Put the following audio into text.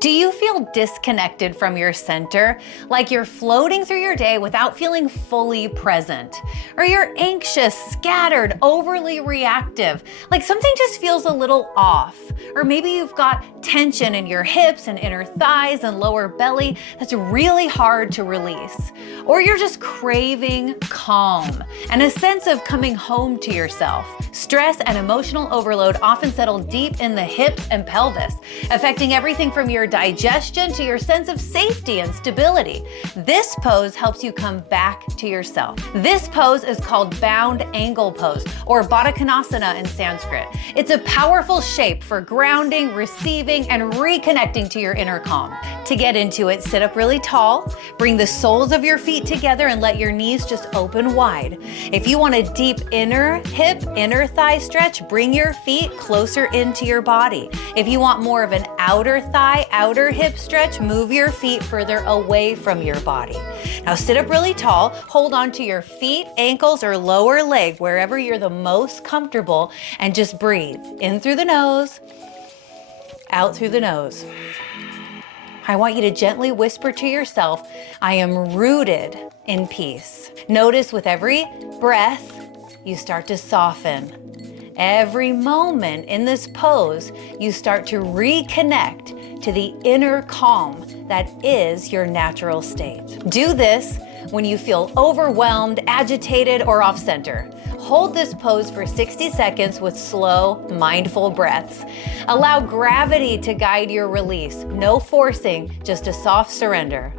Do you feel disconnected from your center? Like you're floating through your day without feeling fully present? Or you're anxious, scattered, overly reactive? Like something just feels a little off? Or maybe you've got tension in your hips and inner thighs and lower belly that's really hard to release? Or you're just craving calm and a sense of coming home to yourself. Stress and emotional overload often settle deep in the hips and pelvis, affecting everything from your digestion to your sense of safety and stability. This pose helps you come back to yourself. This pose is called bound angle pose, or Baddha Konasana in Sanskrit. It's a powerful shape for grounding, receiving, and reconnecting to your inner calm. To get into it, sit up really tall, bring the soles of your feet together and let your knees just open wide. If you want a deep inner hip, inner thigh stretch, bring your feet closer into your body. If you want more of an outer thigh, outer hip stretch, move your feet further away from your body. Now sit up really tall, hold on to your feet, ankles, or lower leg, wherever you're the most comfortable, and just breathe in through the nose, out through the nose. I want you to gently whisper to yourself, I am rooted in peace. Notice with every breath, you start to soften. Every moment in this pose, you start to reconnect to the inner calm that is your natural state. Do this when you feel overwhelmed, agitated, or off center. Hold this pose for 60 seconds with slow, mindful breaths. Allow gravity to guide your release. No forcing, just a soft surrender.